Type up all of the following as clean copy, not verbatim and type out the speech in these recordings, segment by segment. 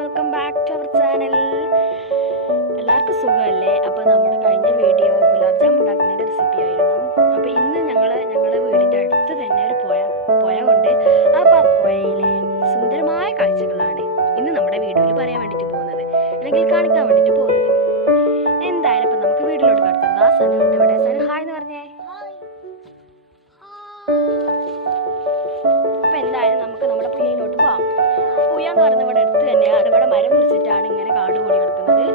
Welcome back to our channel. എല്ലാവർക്കും സുഖമല്ലേ? അപ്പോൾ നമ്മുടെ കഴിഞ്ഞ വീഡിയോ ഗുലാബ് ജാം ഉണ്ടാക്കുന്നതിൻ്റെ റെസിപ്പി ആയിരുന്നു. അപ്പോൾ ഇന്ന് ഞങ്ങളുടെ വീടിൻ്റെ അടുത്ത് തന്നെ ഒരു പുഴ ഉണ്ട്. അപ്പോൾ ആ പുഴയിലെ സുന്ദരമായ കാഴ്ചകളാണ് ഇന്ന് നമ്മുടെ വീഡിയോയിൽ പറയാൻ വേണ്ടിയിട്ട് പോകുന്നത്, അല്ലെങ്കിൽ കാണിക്കാൻ വേണ്ടിയിട്ട് പോകുന്നത്. എന്തായാലും ഇപ്പം നമുക്ക് വീട്ടിലോട്ട് കിടക്കാം. സന ഉണ്ട് ഇവിടെ. സന ഹായ് എന്ന് പറഞ്ഞേ. അപ്പോൾ എന്തായാലും നമുക്ക് നമ്മുടെ പുഴയിലോട്ട് പോകാം. പുഴ എന്ന് പറയുന്നത് ഇവിടെ അടുത്ത് തന്നെയാണ്. അതിവിടെ മരം മുറിച്ചിട്ടാണ് ഇങ്ങനെ കാട് കൂടി കിടക്കുന്നത്.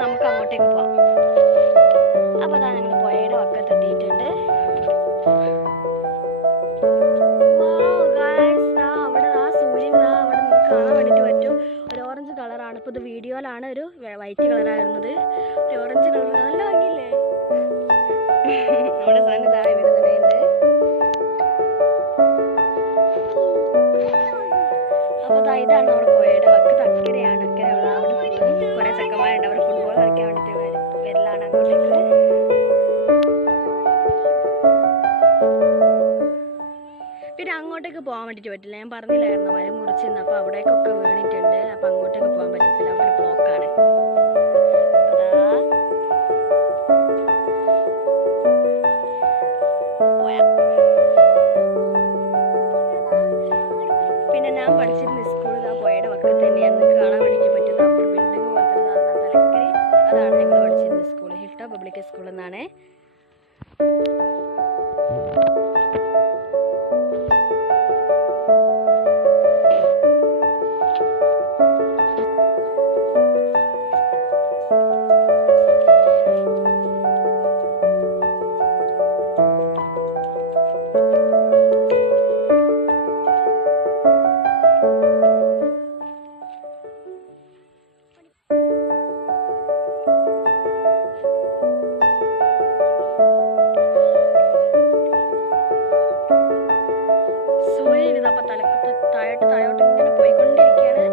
നമുക്ക് അങ്ങോട്ടേക്ക് പോവാം. അപ്പോൾ അതാ ഞങ്ങൾ പുഴയുടെ വക്കത്ത് എത്തിയിട്ടുണ്ട്. അവിടെ ആ സൂര്യൻ അവിടെ നിങ്ങൾക്ക് കാണാൻ വേണ്ടിയിട്ട് പറ്റും. ഒരു ഓറഞ്ച് കളറാണ്. ഇപ്പോൾ ഇത് വീഡിയോയിലാണ് ഒരു വൈറ്റ് കളറായിരുന്നത്. ഒരു ഓറഞ്ച് കളർ നല്ല ഭംഗിയില്ലേ? നമ്മുടെ സാധനം ഇതാ ഇവിടെ തന്നെ ഉണ്ട്. അപ്പോൾ ഇതാണ് നമ്മുടെ പുഴയുടെ വക്കത്ത്. അക്കരയാണ്. അക്കര അവിടെ കുറേ ചെക്കന്മാരുണ്ട്. അവർ ഫുട്ബോൾ കളിക്കാൻ വേണ്ടിയിട്ട് വരലാണ് അങ്ങോട്ടേക്ക്. പിന്നെ അങ്ങോട്ടേക്ക് പോകാൻ വേണ്ടിയിട്ട് പറ്റില്ല. ഞാൻ പറഞ്ഞില്ലായിരുന്നു മരം മുറിച്ചിരുന്നു. അപ്പോൾ അവിടേക്കൊക്കെ വീണിട്ടുണ്ട്. അപ്പോൾ അങ്ങോട്ടേക്ക് പോകാൻ പറ്റത്തില്ല. അവിടെ ബ്ലോക്കാണ്. പിന്നെ ഞാൻ പഠിച്ചിരുന്ന സ്കൂൾ ആ പുഴയുടെ വക്കത്ത് തന്നെയാണ്. കാണാൻ വേണ്ടിയിട്ട് പറ്റുന്നത് അവിടെ ബിൽഡിംഗ് പോലത്തെ തലക്കരി. അതാണ് ഞങ്ങൾ പഠിച്ചിരുന്ന സ്കൂൾ. ഹിൽട്ട പബ്ലിക് സ്കൂൾ എന്നാണ്. സൂര്യൻ ഇതപ്പോൾ താഴോട്ട് ഇങ്ങനെ പോയിക്കൊണ്ടിരിക്കുകയാണ്.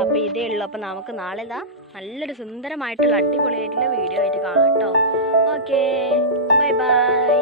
അപ്പോൾ ഇതേ ഉള്ളൂ. അപ്പോൾ നമുക്ക് നാളെ നല്ലൊരു സുന്ദരമായിട്ടുള്ള അടിപൊളിയായിട്ടുള്ള വീഡിയോ ആയിട്ട് കാണാം കേട്ടോ. Okay, bye bye.